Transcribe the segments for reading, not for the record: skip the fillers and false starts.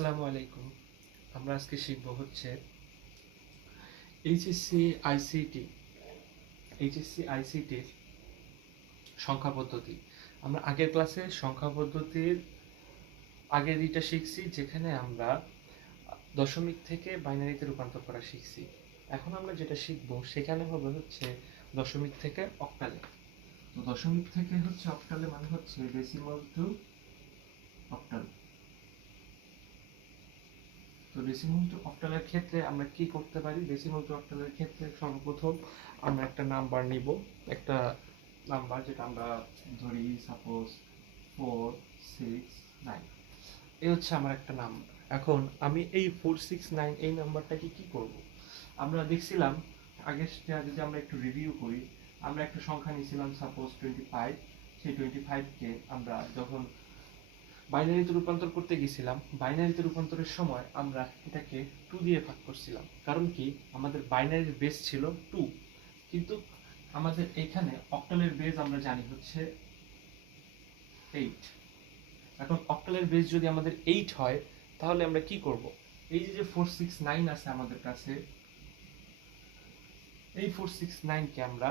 আসসালামু আলাইকুম। আমরা আজকে শিখব হচ্ছে এইচএসসি আইসিটি এইচএসসি আইসিটির সংখ্যা পদ্ধতি। আমরা আগের ক্লাসে সংখ্যা পদ্ধতির আগের দিকটা শিখছি, যেখানে আমরা দশমিক থেকে বাইনারিতে রূপান্তর করা শিখছি। এখন আমরা যেটা শিখব সেখানে হবে হচ্ছে দশমিক থেকে অক্টালে। তো দশমিক থেকে হচ্ছে অক্টালে মানে হচ্ছে ডেসিমাল টু অক্টাল। তো ডেসিমাল টু অক্টালের ক্ষেত্রে আমরা কি করতে পারি? ডেসিমাল টু অক্টালের ক্ষেত্রে সর্বপ্রথম আমরা একটা নাম্বার নিব, একটা নাম্বার যেটা আমরা ধরি সাপোজ 469। এই হচ্ছে আমার একটা নাম্বার। এখন আমি এই 469 এই নাম্বারটাকে কি করব? আমরা দেখছিলাম আগে, যদি আমরা একটু রিভিউ করি, আমরা একটা সংখ্যা নিয়েছিলাম সাপোজ 25। সেই 25কে আমরা যখন বাইনারিতে রূপান্তর করতে গেছিলাম, বাইনারিতে রূপান্তরের সময় আমরা এটাকে 2 দিয়ে ভাগ করছিলাম। কারণ কি, আমাদের বাইনারির বেস ছিল 2, কিন্তু আমাদের এখানে অক্টালের বেস আমরা জানি হচ্ছে 8। এখন অক্টালের বেস যদি আমাদের 8 হয়, তাহলে আমরা কি করব? এই যে 469 আছে আমাদের কাছে, এই 469কে আমরা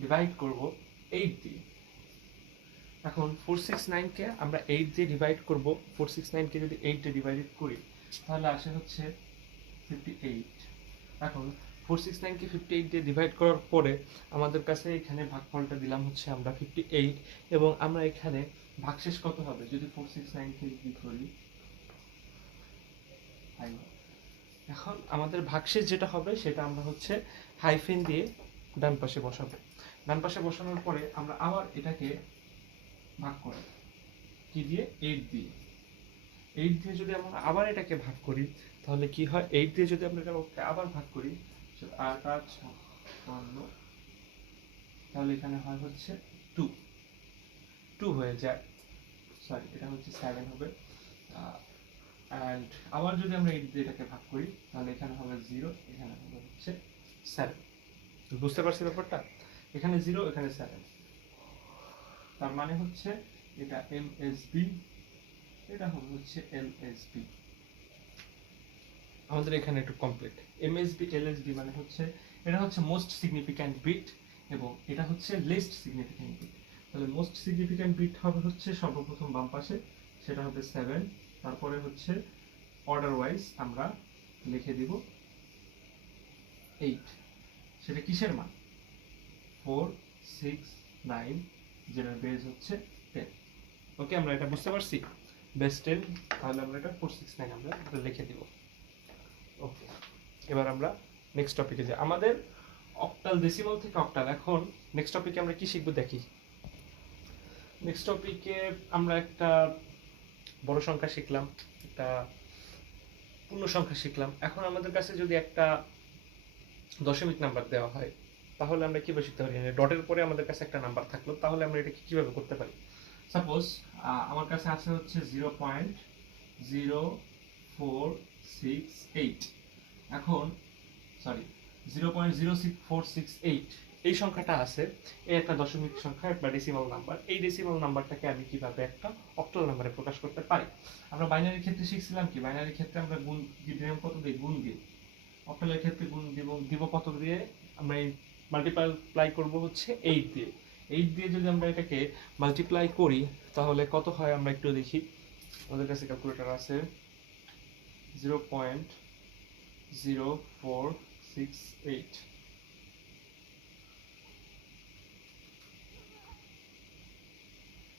ডিভাইড করব 8 দিয়ে। এখন 469কে আমরা 8 দিয়ে ডিভাইড করব। 469কে যদি 8 দিয়ে ডিভাইড করি, তাহলে আসে হচ্ছে 58। এখন 469কে 58 দিয়ে ডিভাইড করার পরে আমাদের কাছে এখানে ভাগফলটা দিলাম হচ্ছে আমরা 58, এবং আমরা এখানে ভাগশেষ কত হবে যদি 469কে কি করি? এখন আমাদের ভাগশেষ যেটা হবে সেটা আমরা হচ্ছে হাইফেন দিয়ে ডান পাশে বসাবো। ডান পাশে বসানোর পরে আমরা আবার এটাকে ভাগ করব কি দিয়ে? 8 দিয়ে। 8 দিয়ে যদি আমরা আবার এটাকে ভাগ করি, তাহলে কি হয়? 8 দিয়ে যদি আমরা এটাকে আবার ভাগ করি, 8 8 56, তাহলে এখানে হয় হচ্ছে 2 2 হয়ে যায়। সরি, এটা হচ্ছে 7 হবে। অ্যান্ড আবার যদি আমরা 8 দিয়ে এটাকে ভাগ করি, তাহলে এখানে হবে 0, এখানে হবে হচ্ছে 7। বুঝতে পারছি ব্যাপারটা? এখানে 0, এখানে 7, তার মানে হচ্ছে এটা এমএসবি, এটা হবে হচ্ছে এলএসবি। আমাদের এখানে একটু কমপ্লিট। এমএসবি এলএসবি মানে হচ্ছে এটা হচ্ছে মোস্ট সিগনিফিক্যান্ট বিট, এবং এটা হচ্ছে লিস্ট সিগনিফিক্যান্ট বিট। তাহলে মোস্ট সিগনিফিক্যান্ট বিট হবে হচ্ছে সর্বপ্রথম বাম পাশে, সেটা হবে 7। তারপরে হচ্ছে অর্ডার ওয়াইজ আমরা লিখে দিব 8। সেটা কিসের মান? 469, যেটার বেস হচ্ছে 10। ওকে, আমরা এটা বুঝতে পারছি, বেস 10। তাহলে আমরা এটা 469 আমরা লিখে দিব। ওকে, এবার আমরা নেক্সট টপিকে যাই। আমাদের অক্টাল, ডেসিমাল থেকে অক্টাল। এখন নেক্সট টপিকে আমরা কি শিখবো দেখি। নেক্সট টপিকে আমরা একটা বড় সংখ্যা শিখলাম, একটা পূর্ণ সংখ্যা শিখলাম। এখন আমাদের কাছে যদি একটা দশমিক নাম্বার দেওয়া হয়, তাহলে আমরা কিভাবে শিখতে পারি? ডটের পরে আমাদের কাছে একটা নাম্বার থাকলো, তাহলে আমরা এটা কিভাবে করতে পারি? সাপোজ আমার কাছে আছে হচ্ছে 0.0468। এখন সরি 0.06468 এই সংখ্যাটা আছে, এই একটা দশমিক সংখ্যা বা ডেসিমাল নাম্বার। এই ডেসিমাল নাম্বারটাকে আমি কিভাবে একটা অক্টাল নাম্বারে প্রকাশ করতে পারি? আমরা বাইনারির ক্ষেত্রে শিখছিলাম কি, বাইনারির ক্ষেত্রে আমরা গুণ দিলাম কত দিয়ে? গুণ দিয়ে। অক্টালের ক্ষেত্রে গুণ দিব কত দিয়ে? আমরা এই মাল্টিপ্লাই করব হচ্ছে 8 দিয়ে। 8 দিয়ে যদি আমরা এটাকে মাল্টিপ্লাই করি, তাহলে কত হয় আমরা একটু দেখি। আমাদের কাছে ক্যালকুলেটর আছে। 0.0468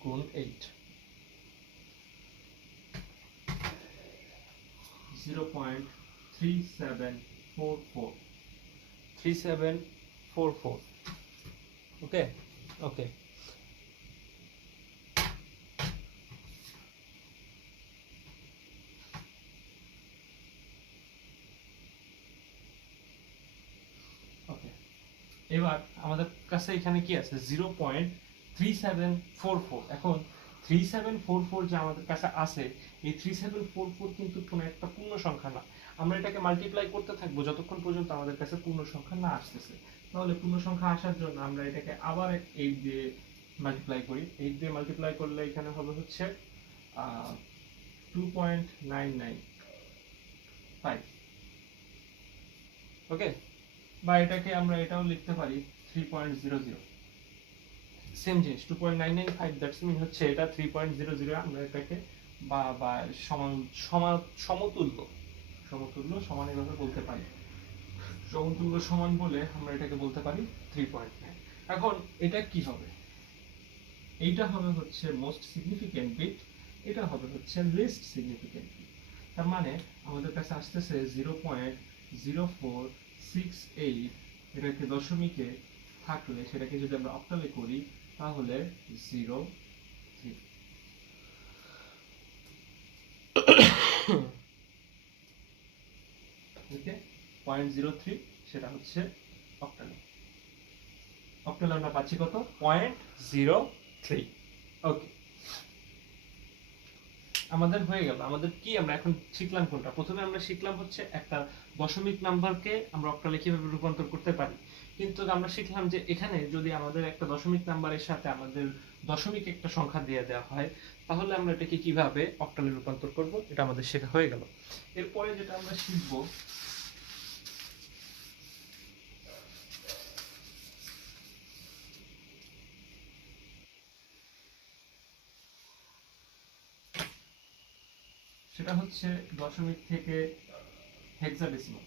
গুণ 8, 0.3744, 3744। ওকে ওকে, ওকে। এবার আমাদের কাছে এখানে কি আছে? 0.3744। এখন 3744 যে আমাদের কাছে আছে, এই 3744 কিন্তু কোনো একটা পূর্ণ সংখ্যা না। আমরা এটাকে মাল্টিপ্লাই করতে থাকবো যতক্ষণ পর্যন্ত আমাদের কাছে পূর্ণ সংখ্যা না আসতেছে। তাহলে পূর্ণ সংখ্যা আসার জন্য আমরা এটাকে আবার 8 দিয়ে মাল্টিপ্লাই করি। 8 দিয়ে মাল্টিপ্লাই করলে এখানে হবে হচ্ছে 2.995। ওকে, বা এটাকে আমরা এটাও লিখতে পারি 3.00। সেম জিনিস 2.995, দ্যাটস মিন হচ্ছে এটা 3.00। আমরা এটাকে বা বা সমান সমান সমতুল্য সমতুল্য সমান এভাবে বলতে পারি। সমতুল্য সমান বলে আমরা এটাকে বলতে পারি 3.9। এখন এটা কি হবে? এইটা হবে হচ্ছে মোস্ট সিগনিফিক্যান্ট বিট, এটা হবে হচ্ছে লিস্ট সিগনিফিক্যান্ট বিট। তার মানে আমাদের কাছে আসতেছে 0.0468। এটাকে দশমিকে থাকলে সেটাকে যদি আমরা অক্টালে করি তাহলে 03। ওকে, 0.03 সেটা হচ্ছে অক্টালে। অক্টালে আমরা পাচ্ছি কত? 0.03। ওকে, আমাদের হয়ে গেল। আমাদের কি আমরা এখন শিখলাম কোনটা? প্রথমে আমরা শিখলাম হচ্ছে একটা দশমিক নাম্বারকে আমরা অক্টালে কিভাবে রূপান্তর করতে পারি। কিন্তু আমরা শিখলাম যে এখানে যদি আমাদের একটা দশমিক নাম্বারের সাথে আমাদের দশমিক একটা সংখ্যা দিয়ে দেওয়া হয় তাহলে আমরা এটাকে কিভাবে অক্টালে রূপান্তর করব, এটা আমাদের শেখা হয়ে গেল। এরপরে যেটা আমরা শিখবো সেটা হচ্ছে দশমিক থেকে হেক্সাডেসিমাল।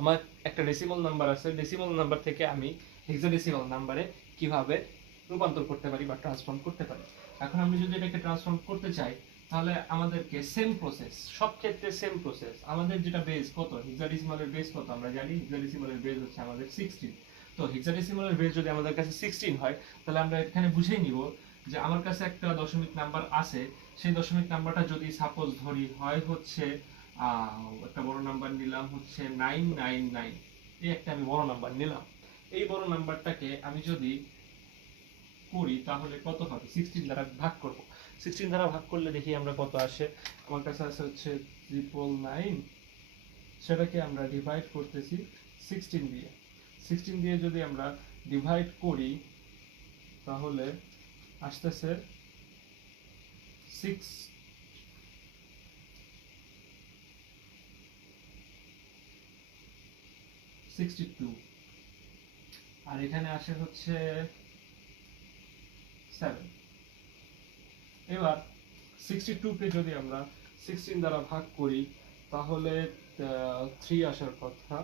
আমার একটা ডেসিমাল নাম্বার আছে, ডেসিমাল নাম্বার থেকে আমি হেক্সাডেসিমাল নাম্বারে কিভাবে রূপান্তর করতে পারি বা ট্রান্সফর্ম করতে পারি। এখন আমি যদি এটাকে ট্রান্সফর্ম করতে চাই তাহলে আমাদেরকে সেম প্রসেস, সব ক্ষেত্রে সেম প্রসেস। আমাদের যেটা বেস কত, হেক্সাডেসিমালের বেস কত আমরা জানি, হেক্সাডেসিমালের বেস হচ্ছে আমাদের 16। তো হেক্সাডেসিমালের বেস যদি আমাদের কাছে 16 হয় তাহলে আমরা এখানে বুঝেই নিব যে আমার কাছে একটা দশমিক নাম্বার আছে, সেই দশমিক নাম্বারটা যদি সাপোজ ধরি হয় হচ্ছে একটা বড় নাম্বার নিলাম হচ্ছে 999। এই একটা আমি বড় নাম্বার নিলাম। এই বড় নাম্বারটাকে আমি যদি করি তাহলে কত হবে? 16 দ্বারা ভাগ করব। 16 দ্বারা ভাগ করলে দেখি আমরা কত আসে। আমার কাছে আছে হচ্ছে 999। সেটাকে আমরা ডিভাইড করতেছি 16 দিয়ে। 16 দিয়ে যদি আমরা ডিভাইড করি তাহলে আসতেছে 62। আর এখানে আসে হচ্ছে 7। এবার 62 কে যদি আমরা 16 দ্বারা ভাগ করি তাহলে 3 আসার কথা।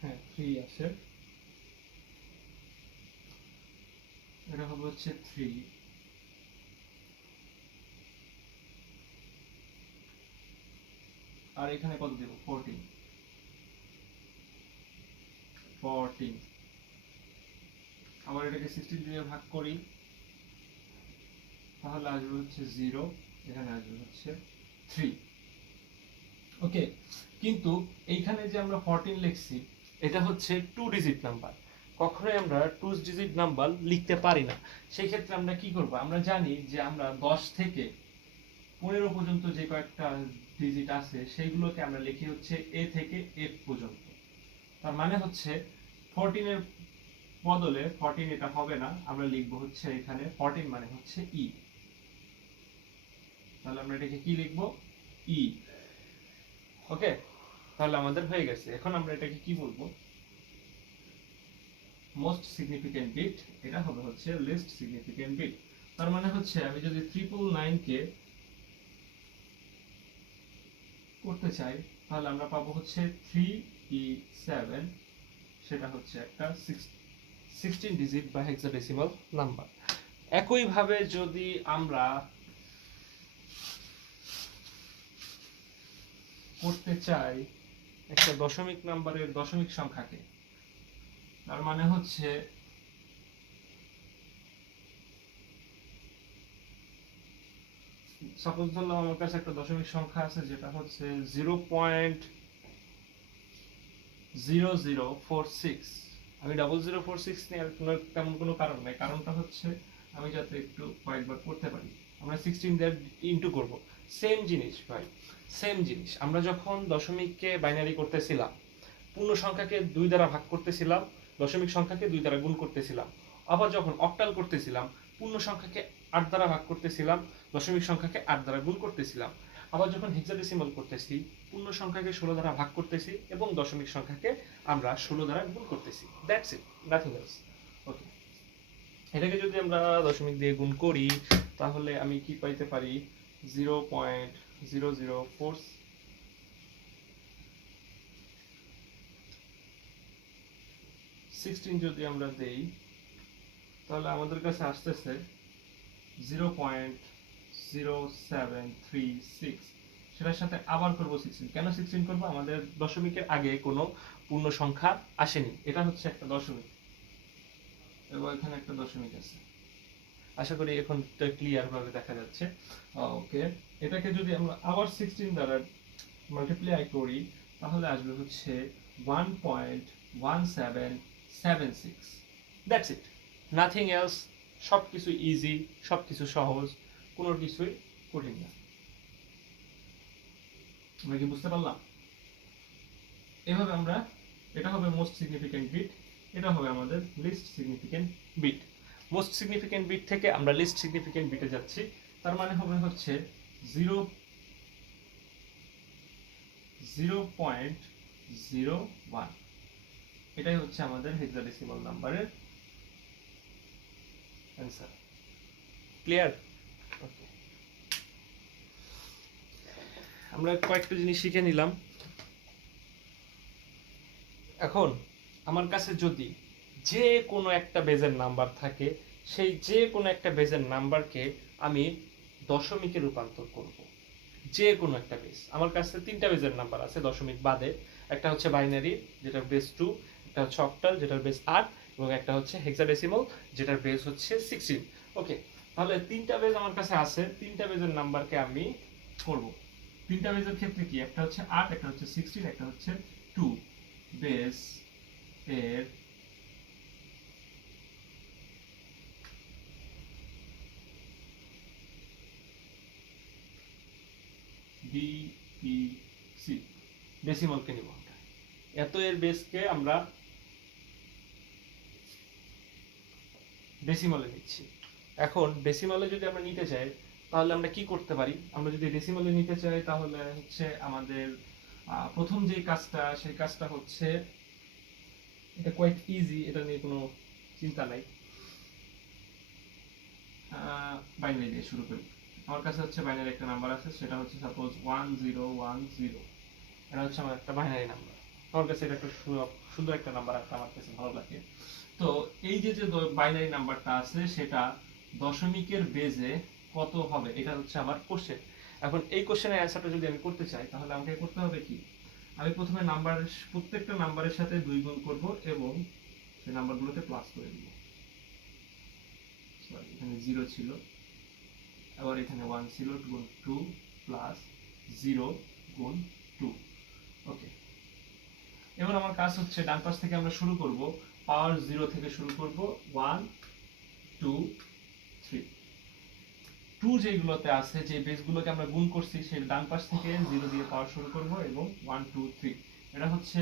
হ্যাঁ, 3 আসে। এটা হবে হচ্ছে 3। আর এখানে কত দেব? 14। আবার এটাকে 16 দিয়ে ভাগ করি তাহলে আসবে হচ্ছে 0, এখানে আসবে হচ্ছে 3। ওকে, কিন্তু এইখানে যে আমরা 14 লিখছি এটা হচ্ছে 2 ডিজিট নাম্বার। কখনোই আমরা 2 ডিজিট নাম্বার লিখতে পারি না। সেই ক্ষেত্রে আমরা কি করব? আমরা জানি যে আমরা 10 থেকে 15 পর্যন্ত যে কয়েকটা ডিজিট আছে সেইগুলোকে আমরা লিখি হচ্ছে A থেকে F পর্যন্ত। তার মানে হচ্ছে 14 এর বদলে 14 এটা হবে না, আমরা লিখবো হচ্ছে এখানে 14 মানে হচ্ছে E। তাহলে আমরা এটাকে কি লিখবো? E। ওকে, তাহলে আমাদের হয়ে গেছে। এখন আমরা এটাকে কি বলবো? মোস্ট সিগনিফিক্যান্ট বিট, এটা হবে হচ্ছে লিস্ট সিগনিফিক্যান্ট বিট। তার মানে হচ্ছে আমি যদি 999 কে করতে চাই তাহলে আমরা পাবো হচ্ছে 3E7। সেটা হচ্ছে একটা 16 ডিজিট বা হেক্সাডেসিমাল নাম্বার। একই ভাবে যদি আমরা করতে চাই একটা দশমিক নাম্বারের দশমিক সংখ্যাকে, তার মানে হচ্ছে সাপোজ ধরলাম আমার কাছে একটা দশমিক সংখ্যা আছে যেটা হচ্ছে 0.0046। আমি 0046 নিয়ে তেমন কোনো কারণ নাই, কারণটা হচ্ছে আমি যাতে একটু কয়েকবার করতে পারি। আমরা 16 দিয়ে ইনটু করব। সেম জিনিস ভাই, সেম জিনিস। আমরা যখন দশমিককে বাইনারি করতেছিলাম, পূর্ণ সংখ্যাকে 2 দ্বারা ভাগ করতেছিলাম, দশমিক সংখ্যাকে 2 দ্বারা গুণ করতেছিলাম। আবার যখন অক্টাল করতেছিলাম, পূর্ণ সংখ্যাকে 8 দ্বারা ভাগ করতেছিলাম, দশমিক সংখ্যাকে 8 দ্বারা গুণ করতেছিলাম। আবার যখন হেক্সাডেসিমাল করতেছি, পূর্ণ সংখ্যাকে 16 দ্বারা ভাগ করতেছি এবং দশমিক সংখ্যাকে আমরা 16 দ্বারা গুণ করতেছি। That's it, nothing else. Okay, এটাকে যদি আমরা দশমিক দিয়ে গুণ করি তাহলে আমি কি পাইতে পারি? 0.004 16 যদি আমরা দেই তাহলে আমাদের কাছে আসতেছে 0.0736। সেটার সাথে আবার করব 16। কেন 16 করব? আমাদের দশমিকের আগে কোনো পূর্ণ সংখ্যা আসেনি, এটা হচ্ছে একটা দশমিক এবং এখানে একটা দশমিক আছে। আশা করি এখন ক্লিয়ার ভাবে দেখা যাচ্ছে। ওকে, এটাকে যদি আমরা আবার 16 দ্বারা মাল্টিপ্লাই করি তাহলে আসবে হচ্ছে 1.1776। That's it, nothing else. সব কিছু ইজি, সব কিছু সহজ, কোনো কিছুই কঠিন না। আমরা কি বুঝতে পারলাম? এভাবে আমরা, এটা হবে মোস্ট সিগনিফিক্যান্ট বিট, এটা হবে আমাদের least significant bit. Most significant bit থেকে আমরা লিস্ট সিগনিফিক্যান্ট বিটে যাচ্ছি, তার মানে হবে হচ্ছে 0.01। এটাই হচ্ছে আমাদের হেক্সাডেসিমাল নাম্বারের অ্যান্সার। ক্লিয়ার? ওকে, আমরা কয়েকটা জিনিস শিখে নিলাম। এখন আমার কাছে যদি যে কোনো একটা বেজের নাম্বার থাকে, সেই যে কোনো একটা বেজের নাম্বারকে আমি দশমিকে রূপান্তর করব। যে কোনো একটা বেজ, আমার কাছে 3টা বেজের নাম্বার আছে দশমিক বাদে। একটা হচ্ছে বাইনারি যেটার বেস 2, একটা হচ্ছে অক্টাল যেটার বেস 8 এবং একটা হচ্ছে হেক্সাডেসিমাল যেটার বেস হচ্ছে 16। ওকে, তাহলে 3টা বেজ আমার কাছে আছে। 3টা বেজের নাম্বারকে আমি করব। 3টা বেজের ক্ষেত্রে কি, একটা হচ্ছে 8, একটা হচ্ছে 16, একটা হচ্ছে 2। বেস এর ডিপিসি ডেসিমালকে নিব। এত এর বেসকে আমরা ডেসিমালে নিচ্ছি। এখন ডেসিমালে যদি আমরা নিতে চাই তাহলে আমরা কি করতে পারি? আমরা যদি ডেসিমালে নিতে চাই তাহলে হচ্ছে আমাদের প্রথম যে কাজটা, সেই কাজটা হচ্ছে, এটা কোয়াইট ইজি, এটা নিয়ে কোনো চিন্তা নাই। বাইনারি দিয়ে শুরু করি। আমার কাছে হচ্ছে বাইনারি একটা নাম্বার আছে, সেটা হচ্ছে সাপোজ 1010। এটা হচ্ছে আমার একটা বাইনারি নাম্বার। আমার কাছে এটা একটা সুন্দর একটা নাম্বার, একটা আমার কাছে ভালো লাগে। তো এই যে যে বাইনারি নাম্বারটা আছে সেটা দশমিকের বেজে কত হবে, এটা হচ্ছে আমার কোশ্চেন। এখন এই কোশ্চেনের অ্যান্সারটা যদি আমি করতে চাই তাহলে আমাকে করতে হবে কি? আমি প্রথমে প্রত্যেকটা নাম্বারের সাথে 2 গুণ করব এবং সেই নাম্বারগুলোতে প্লাস করে দিব। এখানে 0 ছিল, আবার এখানে 1 ছিল, গুণ 2 প্লাস 0 গুণ 2। ওকে, এবার আমার কাজ হচ্ছে ডান পাশ থেকে আমরা শুরু করব, পাওয়ার 0 থেকে শুরু করব। 1 2 3। 2 যেগুলোতে আছে, যে বেসগুলোকে আমরা গুণ করছি, সেই ডান পাশ থেকে 0 দিয়ে পাওয়ার শুরু করব এবং 1 2 3। এটা হচ্ছে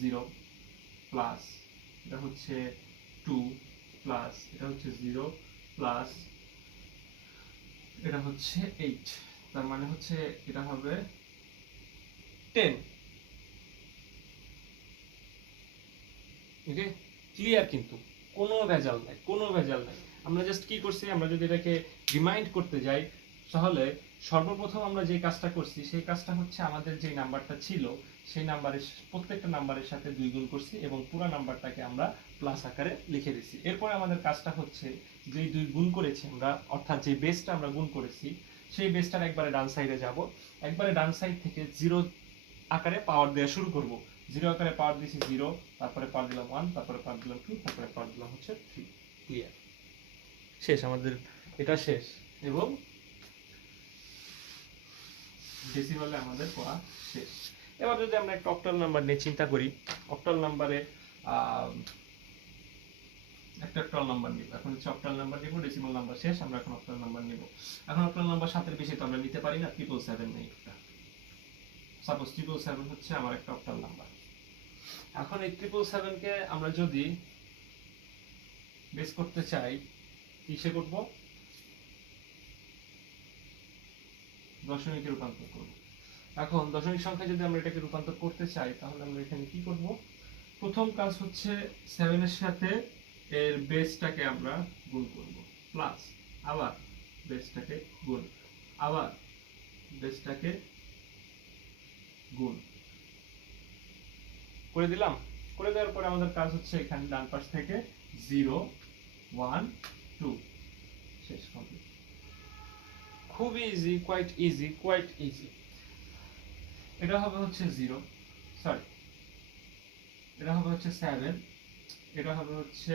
0 প্লাস, এটা হচ্ছে 2 প্লাস, এটা হচ্ছে 0 প্লাস, এটা হচ্ছে 8। তার মানে হচ্ছে এটা হবে 10। ওকে, ক্লিয়ার? কিন্তু কোনো ভেজাল নাই, কোনো ভেজাল নাই। আমরা জাস্ট কি করছি, আমরা যদি এটাকে রিমাইন্ড করতে যাই তাহলে সর্বপ্রথম আমরা যে কাজটা করছি সেই কাজটা হচ্ছে আমাদের যে নাম্বারটা ছিল সেই নাম্বারের প্রত্যেকটা নাম্বারের সাথে 2 গুণ করছি এবং পুরো নাম্বারটাকে আমরা প্লাস আকারে লিখে দিচ্ছি। এরপরে আমাদের কাজটা হচ্ছে যে 2 গুণ করেছি আমরা, অর্থাৎ যে বেসটা আমরা গুণ করেছি সেই বেসটার একবারে ডান সাইডে যাব। একবারে ডান সাইড থেকে 0 আকারে পাওয়ার দেওয়া শুরু করব। 0 আকারে পাওয়ার দিয়েছি 0, তারপরে পাওয়ার দিলাম 1, তারপরে পাওয়ার দিলাম 2, তারপরে পাওয়ার দিলাম হচ্ছে 3। ক্লিয়ার? শেষ আমাদের, এটা শেষ এবং ডেসিমালে আমাদের পড়া শেষ। এবার যদি আমরা একটা অক্টাল নাম্বার নিয়ে চিন্তা করি, অক্টাল নাম্বারে একটা অক্টাল নাম্বার নিব। এখন হচ্ছে অক্টাল নাম্বার নিব, ডেসিমাল নাম্বার শেষ, আমরা এখন অক্টাল নাম্বার নিব। এখন অক্টাল নাম্বার 7 এর বেশি তো আমরা নিতে পারি না, 777 নেই। সাপোজ 777 হচ্ছে আমার একটা অক্টাল নাম্বার। এখন এই 777 কে আমরা যদি বেস করতে চাই কিসে করব, দশমিকে রূপান্তর করব। এখন দশমিক সংখ্যা যদি আমরা এটাকে রূপান্তর করতে চাই তাহলে আমরা এখানে কি করব, প্রথম কাজ হচ্ছে 7 এর সাথে এর বেসটাকে আমরা গুণ করব, প্লাস আবার বেসটাকে গুণ, আবার বেসটাকে গুণ করে দিলাম। করে দেওয়ার পরে আমাদের কাজ হচ্ছে এখানে ডান পাশ থেকে 0 1 2 শেষ কমপ্লিট। খুব ইজি, কোয়াইট ইজি। এটা হবে হচ্ছে 0, সরি এটা হবে হচ্ছে 7, এটা হবে হচ্ছে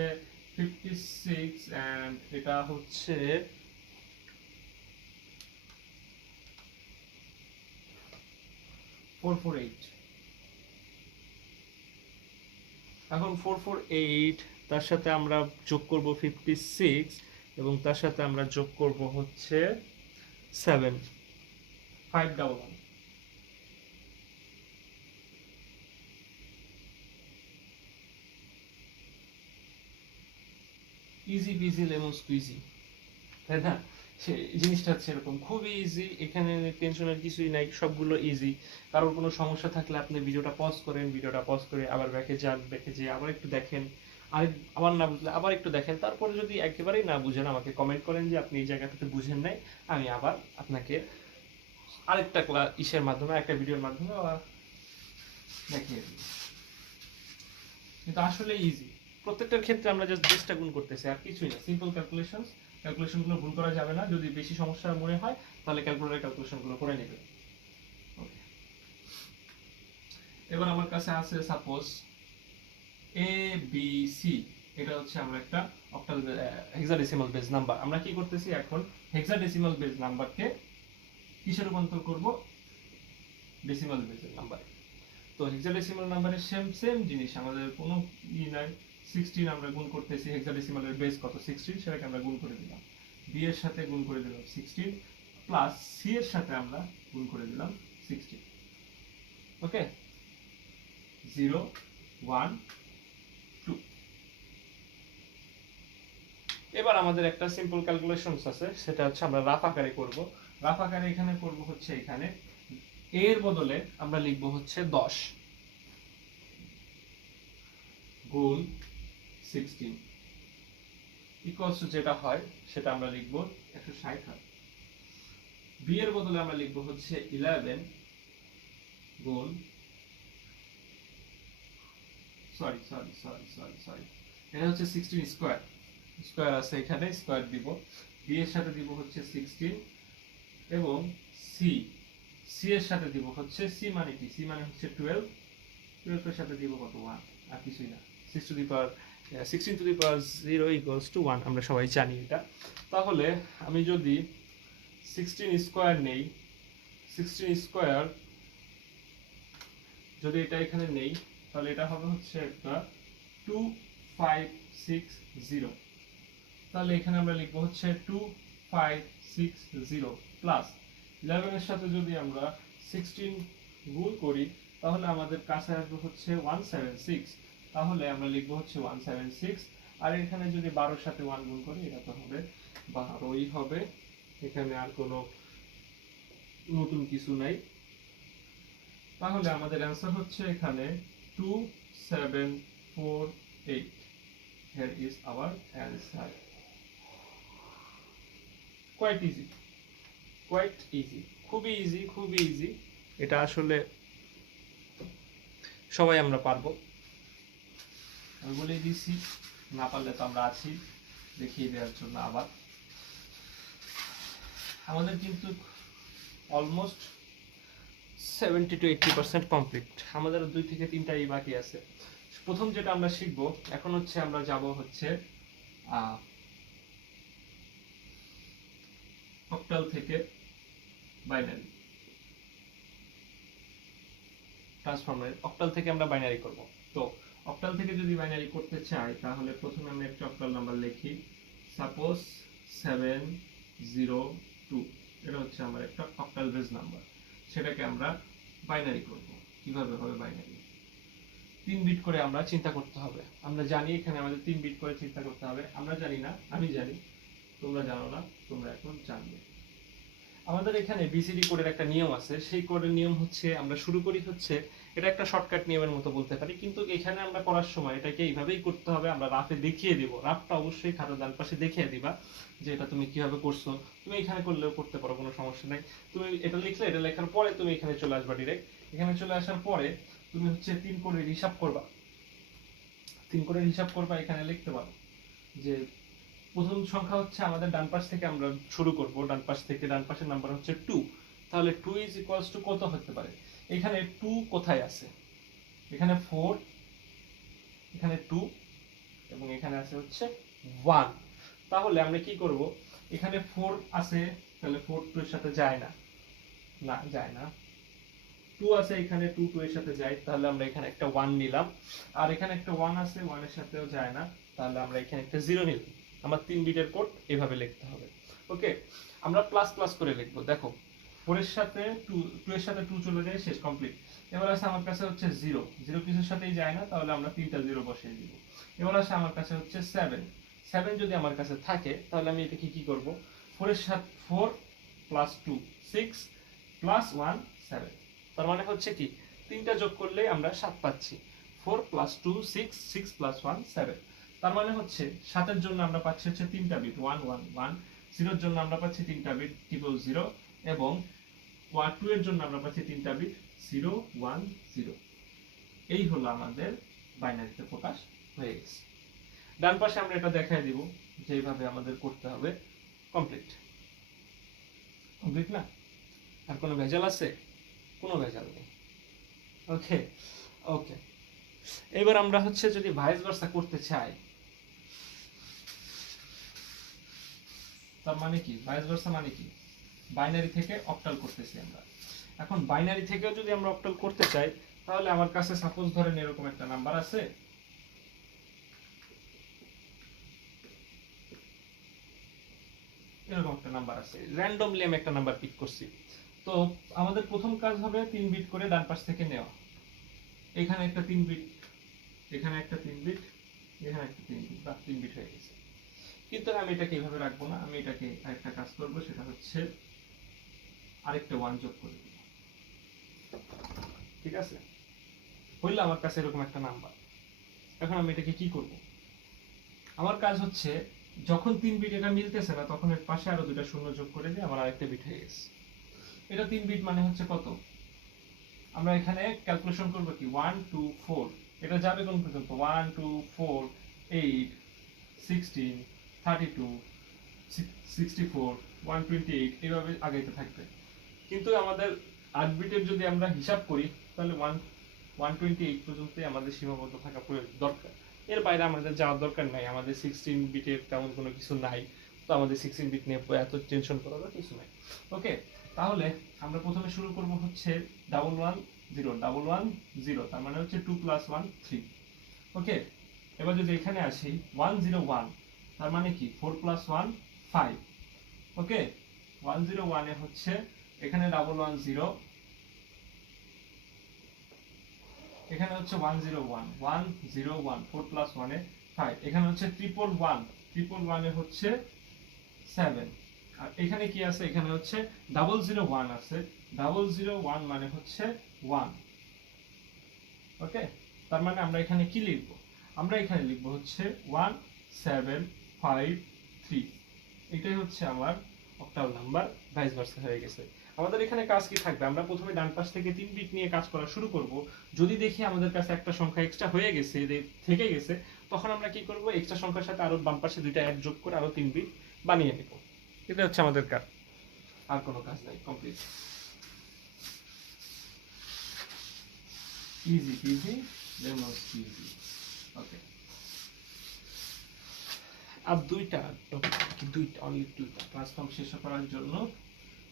56 এন্ড এটা হচ্ছে 448। এখন 448 তার সাথে আমরা যোগ করব 56 এবং তার সাথে আমরা যোগ করব হচ্ছে 7 511। ইজি পিজি লেমন স্কুইজি, তাই না? জিনিসটা হচ্ছে এরকম, খুবই ইজি, এখানে টেনশনের কিছুই নাই, সবগুলো ইজি। কারোর কোনো সমস্যা থাকলে আপনি ভিডিওটা পজ করেন, ভিডিওটা পজ করে আবার ব্যাকে যান, ব্যাকে যেয়ে আবার একটু দেখেন, আর আবার না বুঝলে আবার একটু দেখেন, তারপরে যদি একেবারেই না বুঝেন আমাকে কমেন্ট করেন যে আপনি এই জায়গাটাতে বুঝেন নাই, আমি আবার আপনাকে আরেকটা ইসের মাধ্যমে, একটা ভিডিওর মাধ্যমে দেখিয়ে দিই। কিন্তু আসলে ইজি, প্রত্যেকটার ক্ষেত্রে আমরা জাস্ট বেসটা গুণ করতেছি, আর কিছুই না, সিম্পল ক্যালকুলেশনগুলো ভুল করা যাবে না। যদি বেশি সমস্যা মনে হয় তাহলে ক্যালকুলেশনগুলো করে নেবেন। এবার আমার কাছে আছে সাপোজ এ বি সি, এটা হচ্ছে আমরা একটা অক্টাল হেক্সাডেসিমাল বেস নাম্বার। আমরা কি করতেছি এখন, হেক্সাডেসিমাল বেস নাম্বারকে কিসে রূপান্তর করব, ডেসিমাল বেসের নাম্বারে। তো হেক্সাডেসিমাল নাম্বারের সেম জিনিস, আমাদের কোনো নাই। 16 আমরা গুণ করতেছি, হেক্সাডেসিমালের বেস কত 16, সেটাকে আমরা গুণ করে দিলাম, বি এর সাথে গুণ করে দিলাম 16 প্লাস সি এর সাথে আমরা গুণ করে দিলাম 16। ওকে, 0 1 2। এবার আমাদের একটা সিম্পল ক্যালকুলেশনস আছে, সেটা হচ্ছে আমরা রাফ আকারে করব। রাফ আকারে এখানে করব হচ্ছে, এখানে এর বদলে আমরা লিখব হচ্ছে 10 গুণ 16 ইকুয়ালস টু যেটা হয় সেটা আমরা লিখব 160 হয়। বি এর বদলে আমরা লিখব হচ্ছে 11 গুণ, সরি এটা হচ্ছে 16 স্কয়ার আছে এখানে, স্কয়ার দিব। বি এর সাথে দিব হচ্ছে 16 এবং সি এর সাথে দিব হচ্ছে, সি মানে কি, সি মানে হচ্ছে 12 এর সাথে দিব কত 1, আর কিছুই না। 16 to the power 0 equals to 1, আমরা সবাই জানি এটা। তাহলে আমি যদি 16 স্কয়ার নেই, 16 স্কয়ার যদি এটা এখানে নেই তাহলে এটা হবে হচ্ছে একটা 2560। তাহলে এখানে আমরা লিখবো হচ্ছে 2560 প্লাস 11 এর সাথে যদি আমরা 16 গুণ করি তাহলে আমাদের কাছে আসবে হচ্ছে 176। তাহলে আমরা লিখবো হচ্ছে 176, আর এখানে যদি 12 এর সাথে 1 গুণ করি এটা তো হবে 12ই হবে, এখানে আর কোনো নতুন কিছু নাই। তাহলে আমাদের অ্যান্সার হচ্ছে এখানে 2748। Here is our answer. Quite easy, খুবই ইজি। এটা আসলে সবাই আমরা পারবো, আমি বলেই দিচ্ছি, না পারলে তো আমরা আছি দেখিয়ে দেওয়ার জন্য। আবার আমাদের কিন্তু অলমোস্ট 70 to 80% কমপ্লিট, আমাদের 2 থেকে 3টাই বাকি আছে। প্রথম যেটা আমরা শিখবো এখন হচ্ছে, আমরা যাব হচ্ছে অক্টাল থেকে বাইনারি ট্রান্সফর্মার, অক্টাল থেকে আমরা বাইনারি করব। তো অক্টাল থেকে যদি বাইনারি করতে চাই তাহলে প্রথমে আমরা একটা অক্টাল নাম্বার লিখি, সাপোজ 702, এটা হচ্ছে আমার একটা অক্টাল বেস নাম্বার। সেটাকে আমরা বাইনারি করব। কিভাবে হবে বাইনারি, 3 বিট করে আমরা চিন্তা করতে হবে। আমরা জানি এখানে আমাদের 3 বিট করে চিন্তা করতে হবে। আমরা জানি না, আমি জানি, তোমরা জানো না, তোমরা এখন জানবে। আমাদের এখানে বিসিডি কোডের একটা নিয়ম আছে। সেই কোডের নিয়ম হচ্ছে, আমরা শুরু করি হচ্ছে, এটা একটা শর্টকাট নিয়মের মতো বলতে পারি, কিন্তু এখানে আমরা করার সময় এটাকে এইভাবেই করতে হবে। আমরা রাফে দেখিয়ে দিব, রাফটা অবশ্যই খাতার ডান পাশে দেখিয়ে দিবা যে এটা তুমি কিভাবে করছো। তুমি এখানে করলেও করতে পারো, কোনো সমস্যা নাই। তুমি এটা লিখলে, এটা লেখার পরে তুমি এখানে চলে আসবা ডিরেক্ট। এখানে চলে আসার পরে তুমি হচ্ছে 3 করে হিসাব করবা, 3 করে হিসাব করবা। এখানে লিখতে পারো যে প্রথম সংখ্যা হচ্ছে আমাদের ডান পাশ থেকে আমরা শুরু করব, ডান পাশ থেকে। ডান পাশের নাম্বার হচ্ছে 2। তাহলে 2 ইজ ইকুয়ালস টু কত হতে পারে? এখানে 2 কোথায় আছে? এখানে 4, এখানে 2, এবং এখানে আছে হচ্ছে 1। তাহলে আমরা কি করব? এখানে 4 আছে, তাহলে 4 2 এর সাথে যায় না, না যায় না। 2 আছে এখানে, 2 2 এর সাথে যায়, তাহলে আমরা এখানে একটা 1 নিলাম। আর এখানে একটা 1 আছে, 1 এর সাথেও যায় না, তাহলে আমরা এখানে একটা 0 নিলাম। আমার 3 বিটের কোড এভাবে লিখতে হবে। ওকে, আমরা প্লাস প্লাস করে লিখবো। দেখো 4 এর সাথে 2, 2 এর সাথে 2 চলে যায়, শেষ, কমপ্লিট। এবার আছে আমার কাছে হচ্ছে 0, 0 কিছুর সাথেই যায় না, তাহলে আমরা 3টা 0 বসিয়ে দিব। এবার আছে আমার কাছে হচ্ছে 7, 7 যদি আমার কাছে থাকে, তাহলে আমি এটাকে কি করব? 4 এর সাথে 4 প্লাস 2 6 প্লাস 1 7। তার মানে হচ্ছে কি, 3টা যোগ করলে আমরা 7 পাচ্ছি। 4 প্লাস 2 6, 6 প্লাস 1 7। তার মানে হচ্ছে 7 এর জন্য আমরা পাচ্ছি হচ্ছে 3টা বিট 1 1 1, 0 এর জন্য আমরা পাচ্ছি 3টা বিট 0 0, এবং 2 এর জন্য আমরা পাচ্ছি 3টা বিট 0 1 0। এই হলো আমাদের বাইনারিতে প্রকাশ হয়ে গেছে। ডান পাশে আমরা এটা দেখাই দিব যে এইভাবে আমাদের করতে হবে। কমপ্লিট, কমপ্লিট না? আর কোনো ভেজাল আছে? কোনো ভেজাল নেই। ওকে ওকে, এবার আমরা হচ্ছে যদি ভাইস ভার্সা করতে চাই, তার মানে কি? ভাইস ভার্সা মানে কি? বাইনারি থেকে অক্টাল করতেছি আমরা। এখন বাইনারি থেকেও যদি আমরা অক্টাল করতে চাই, তাহলে আমার কাছে সাপোজ ধরেন এরকম একটা নাম্বার আছে, এরকম একটা নাম্বার আছে, র্যান্ডমলি আমি একটা নাম্বার পিক করছি। তো আমাদের প্রথম কাজ হবে 3 বিট করে ডান পাশ থেকে নেওয়া। এখানে একটা 3 বিট, এখানে একটা 3 বিট, এখানে একটা 3 বিট, বা 3 বিট হয়ে গেছে। কিন্তু আমি এটাকে এইভাবে রাখবো না, আমি এটাকে আরেকটা কাজ করব, সেটা হচ্ছে আরেকটা 1 যোগ করে দেব। ঠিক আছে, হইলো আমার কাছে এরকম একটা নাম্বার। এখন আমি এটাকে কি করব? আমার কাজ হচ্ছে, যখন 3 বিট এটা মিলতেছে না, তখন এর পাশে আরো দুটো শূন্য যোগ করে দিয়ে আমার আরেকটা বিট হয়ে গেছে। এটা 3 বিট মানে হচ্ছে কত? আমরা এখানে ক্যালকুলেশন করব কি 1 2 4, এটা যাবে কোন পর্যন্ত? 1 2 4 8 16 32 64 128, এইভাবে আগাইতে থাকবে। কিন্তু আমাদের 8 বিটের যদি আমরা হিসাব করি, তাহলে 128 পর্যন্ত আমাদের সীমাবদ্ধ থাকা দরকার। এর বাইরে আমাদের যাওয়ার দরকার নাই। আমাদের 16 বিটের তেমন কোনো কিছু নাই, তো আমাদের 16 বিট নিয়ে এত টেনশন করার কিছু নাই। ওকে, তাহলে আমরা প্রথমে শুরু করব হচ্ছে 11 0 11 0, তার মানে হচ্ছে 2 + 1 3। ওকে, এবার যদি এখানে আসি 101, তার মানে কি 4 + 1 5। ওকে, 101 এ হচ্ছে এখানে 110, এখানে হচ্ছে 101 101, 4 + 1 এ 5। এখানে হচ্ছে 111, 111 এ হচ্ছে 7। আর এখানে কি আছে? এখানে হচ্ছে 001 আছে, 001 মানে হচ্ছে 1। ওকে, তার মানে আমরা এখানে কি লিখব? আমরা এখানে লিখব হচ্ছে 1753। এটাই হচ্ছে আমার অক্টাল নাম্বার। ভাইস ভার্সা হয়ে গেছে। আমাদের এখানে কাজ কি থাকবে? আমরা প্রথমে ডান পাশ থেকে 3 বিট নিয়ে কাজ করা শুরু করব। যদি দেখি আমাদের কাছে একটা সংখ্যা এক্সট্রা হয়ে গেছে, থেকে গেছে, তখন আমরা কি করব? এক্সট্রা সংখ্যার সাথে আরো বাম পাশে দুইটা অ্যাড যোগ করে আরো 3 বিট বানিয়ে নেব। এটা হচ্ছে আমাদের কাজ, আর কোনো কাজ নাই। Complete, easy easy lemon easy. Okay, আর দুইটা টপিক, দুইটা, অনলি দুইটা ট্রান্সফর্ম শেষ করার জন্য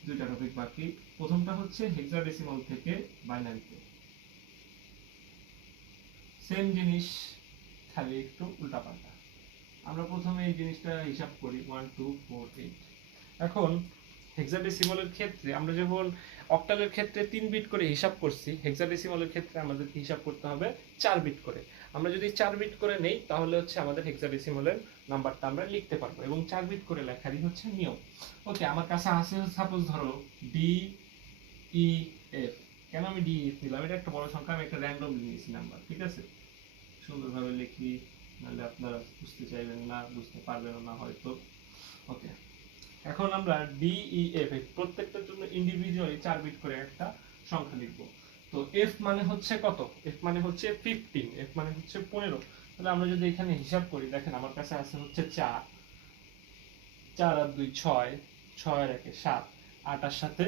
দুইটা টপিক বাকি। প্রথমটা হচ্ছে হেক্সাডেসিমাল থেকে বাইনারিতে। সেম জিনিস, খালি একটু উল্টাপাল্টা। আমরা প্রথমে এই জিনিসটা হিসাব করি 1 2 4 8। এখন হেক্সাডেসিমালের ক্ষেত্রে আমরা যখন অক্টালের ক্ষেত্রে 3 বিট করে হিসাব করছি, হেক্সাডেসিমালের ক্ষেত্রে আমাদের হিসাব করতে হবে 4 বিট করে। আমরা যদি 4 বিট করে নেই তাহলে হচ্ছে আমাদের হেক্সাডেসিমালের নাম্বারটা আমরা লিখতে পারবো, এবং 4 বিট করে লেখারই হচ্ছে নিয়ম। ওকে, আমার কাছে আছে সাপোজ ধরো ডি ই এফ। কেন আমি ডি এফ নিলাম? এটা একটা বড় সংখ্যা, আমি একটা র্যান্ডম নিয়েছি নাম্বার, ঠিক আছে? সুন্দরভাবে লিখি, নাহলে আপনারা বুঝতে চাইবেন না, বুঝতে পারবেন না হয়তো। ওকে, এখন আমরা ডি ই এফ প্রত্যেকটার জন্য ইন্ডিভিজুয়ালি 4 বিট করে একটা সংখ্যা লিখব। তো এফ মানে হচ্ছে কত? এফ মানে হচ্ছে 15, এফ মানে হচ্ছে 15। তাহলে আমরা যদি এখানে হিসাব করি, দেখেন আমার কাছে আছে হচ্ছে 4, 4 আর 2 6, 6 আর 1 7, 8 আর সাথে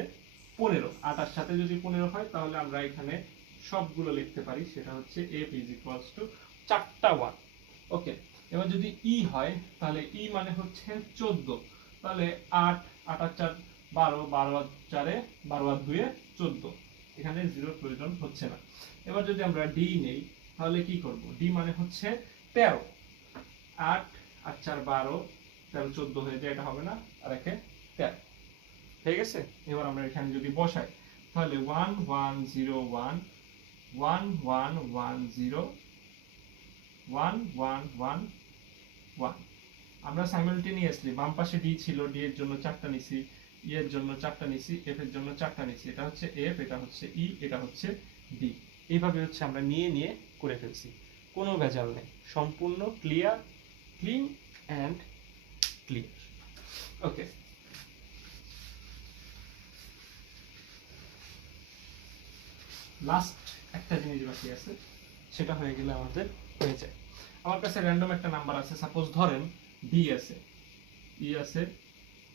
15, 8 আর সাথে যদি 15 হয় তাহলে আমরা এখানে সবগুলো লিখতে পারি, সেটা হচ্ছে f ইজ ইকুয়ালস টু 4টা 1। ওকে, এবার যদি ই হয় তাহলে ই মানে হচ্ছে 14, তাহলে 8, 8 আর 4 12, 12 আর 4 12 আর 2 14, এখানে জিরোর প্রয়োজন হচ্ছে না। এবার যদি আমরা ডি নেই তাহলে কি করব? ডি মানে হচ্ছে 13, 8 আর 4 12, 13 14 হয়ে যায়, এটা হবে না, আর একে 13 হয়ে গেছে। এবার আমরা এখানে যদি বসাই তাহলে 1 1 0 1 1 1 1 0 1 1 1 1। আমরা সাইমালটেনিয়াসলি বাম পাশে ডি ছিল, ডি এর জন্য 4টা নিছি, ই এর জন্য 4টা নিছি, এফ এর জন্য 4টা নিছি। এটা হচ্ছে এফ, এটা হচ্ছে ই, এটা হচ্ছে ডি। এইভাবে হচ্ছে আমরা নিয়ে নিয়ে করে ফেলছি, কোনো ভেজাল নেই, সম্পূর্ণ clear, clean and clear. Okay, last একটা জিনিস বাকি আছে, সেটা হয়ে গেলে আমাদের হয়ে যায়। আমার কাছে র্যান্ডম একটা নাম্বার আছে, সাপোজ ধরেন ডি আছে, ই আছে,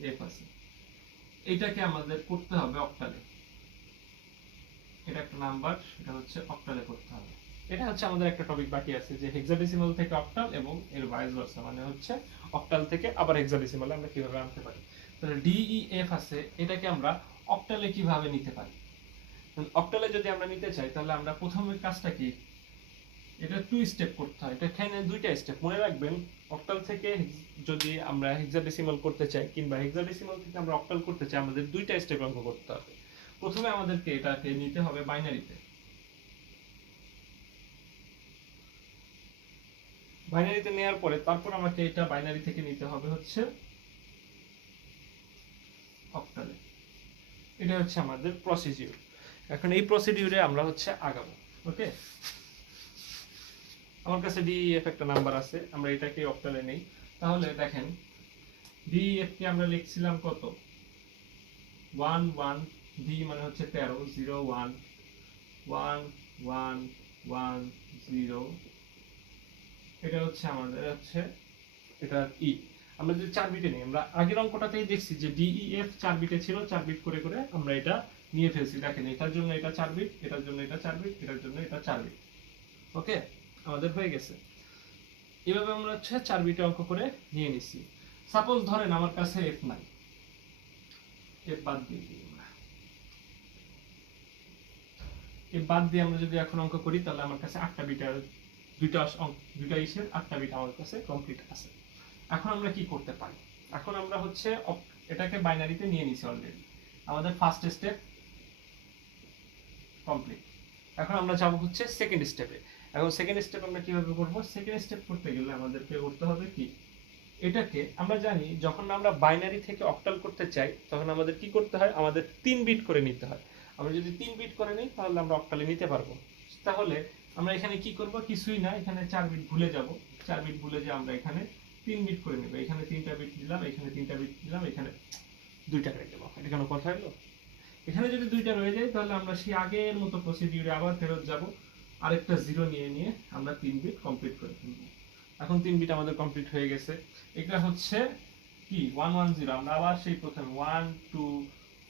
এফ আছে। এইটাকে আমাদের করতে হবে অক্টালে। এটা একটা নাম্বার, এটা হচ্ছে অক্টালে করতে হবে। এটা হচ্ছে আমাদের একটা টপিক বাকি আছে, যে হেক্সাডেসিমাল থেকে অক্টাল এবং এর ভাইস ভার্সা, মানে হচ্ছে অক্টাল থেকে আবার হেক্সাডেসিমালে আমরা কিভাবে আনতে পারি। তাহলে ডি ই এফ আছে, এটাকে আমরা অক্টালে কিভাবে নিতে পারি? অক্টালে যদি আমরা নিতে চাই তাহলে আমরা প্রথমে কাজটা কি, এটা 2 স্টেপ করতে হয়। এটা এখানে 2টা স্টেপ মনে রাখবেন। অক্টাল থেকে যদি আমরা হেক্সাডেসিমাল করতে চাই, কিংবা হেক্সাডেসিমাল থেকে আমরা অক্টাল করতে চাই, আমাদের 2টা স্টেপ অঙ্ক করতে হবে। প্রথমে আমাদেরকে এটাকে নিতে হবে বাইনারিতে। বাইনারিতে নেওয়ার পরে তারপর আমাকে এটা বাইনারি থেকে নিতে হবে হচ্ছে অক্টালে। এটা হচ্ছে আমাদের প্রসিডিউর। এখন এই প্রসিডিউরে আমরা হচ্ছে আগাবো। ওকে, আমার কাছে ডিএফ একটা নাম্বার আছে, আমরা এটাকে অক্টালে নেই। তাহলে দেখেন ডিএফ কে আমরা লিখছিলাম কত? 1 1, ডি মানে হচ্ছে 13, 0 1 1 1 1 0। এটা হচ্ছে আমাদের হচ্ছে এটা ই। আমরা যদি 4 বিটে নিই, আমরা আগের অঙ্কটাতেই দেখছি যে ডিইএফ 4 বিটে ছিল, 4 বিট করে করে আমরা এটা নিয়ে ফেলছি। দেখেন এটার জন্য এটা 4 বিট, এটার জন্য এটা 4 বিট, এটার জন্য এটা 4 বিট। ওকে, আমাদের হয়ে গেছে। এভাবে আমরা হচ্ছে 4 বিটে অঙ্ক করে নিয়ে নিছি। সাপোজ ধরেন আমার কাছে এফ নাই, এফ বাদ দিয়ে দিই আমরা। এফ বাদ দিয়ে আমরা যদি এখন অঙ্ক করি তাহলে আমার কাছে 8টা বিটের দুইটা ইসের 8টা বিট আমার কাছে কমপ্লিট আছে। এখন আমরা কি করতে পারি? এখন আমরা হচ্ছে এটাকে বাইনারিতে নিয়ে নিছি অলরেডি, আমাদের ফার্স্ট স্টেপ কমপ্লিট। এখন আমরা যাব হচ্ছে সেকেন্ড স্টেপে। এখন সেকেন্ড স্টেপ আমরা কিভাবে করব? সেকেন্ড স্টেপ করতে গেলে আমাদেরকে করতে হবে কি, এটাকে আমরা জানি যখন আমরা বাইনারি থেকে অক্টাল করতে চাই তখন আমাদের কি করতে হয়, আমাদের 3 বিট করে নিতে হয়। আমরা যদি 3 বিট করে নিই তাহলে আমরা অক্টালে নিতে পারবো। তাহলে আমরা এখানে কি করব? কিছুই না, এখানে 4 বিট ভুলে যাব। 4 বিট ভুলে যে আমরা এখানে 3 বিট করে নেব। এখানে 3টা বিট দিলাম, এখানে 3টা বিট দিলাম, এখানে 2টা রেখে দেব। এটা কোনো কথা হলো? এখানে যদি 2টা রয়ে যায় তাহলে আমরা সেই আগের মতো প্রসিডিউরে আবার ফেরত যাব, আরেকটা 0 নিয়ে নিয়ে আমরা 3 বিট কমপ্লিট করে ফেলব। এখন 3 বিট আমাদের কমপ্লিট হয়ে গেছে। এটা হচ্ছে কি 110। আমরা আবার সেই প্রথমে 1 2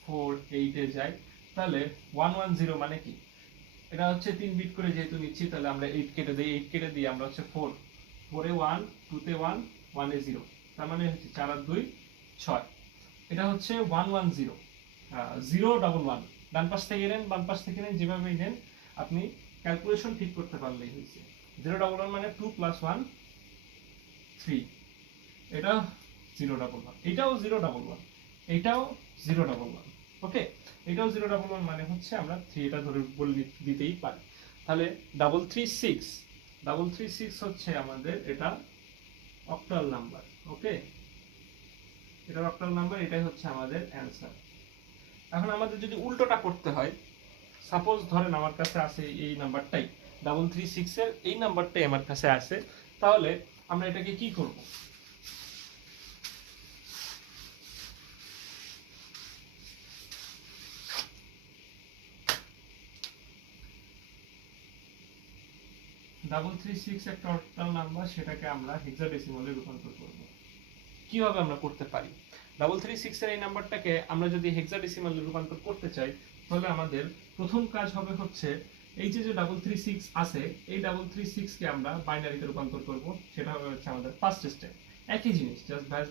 4 8 এ যাই। তাহলে 110 মানে কি? এটা হচ্ছে 3 বিট করে যেহেতু নিচ্ছি তাহলে আমরা 8 কেটে দেই, 8 কেটে দিয়ে আমরা হচ্ছে 4, 4 এ 1, 2 তে 1, 1 এ 0, তার মানে হচ্ছে 4 আর 2 6। এটা হচ্ছে 110 011। ডান পাশ থেকে নেন, বাম পাশ থেকে নেন, যেভাবেই নেন আপনি ক্যালকুলেশন ঠিক করতে পারলেই হয়েছে। 011 মানে 2 + 1 3, এটা 011, এটাও 011, এটাও 011। ওকে, এটাও 011 মানে হচ্ছে আমরা 3 এটা ধরে বলে দিতেই পারি। তাহলে 336, 336 হচ্ছে আমাদের এটা অক্টাল নাম্বার। ওকে, এটা অক্টাল নাম্বার, এটাই হচ্ছে আমাদের অ্যানসার। এখন আমাদের যদি উল্টোটা করতে হয়, সাপোজ ধরেন আমার কাছে আছে এই নাম্বারটাই 336 এর এই নাম্বারটাই আমার কাছে আছে, তাহলে আমরা এটাকে কি করব? ডাবল 36 একটা অক্টাল নাম্বার, সেটাকে আমরা হেক্সাডেসিমালে রূপান্তর করব। কিভাবে আমরা করতে পারি? 336 এর এই নাম্বারটাকে আমরা যদি হেক্সাডেসিমালে রূপান্তর করতে চাই, তাহলে আমাদের প্রথম কাজ হবে হচ্ছে এই যে 336 আছে, এই 336 কে আমরা বাইনারিতে রূপান্তর করব। সেটা হবে হচ্ছে আমাদের ফার্স্ট স্টেপ। একই জিনিস, জাস্ট ভাইস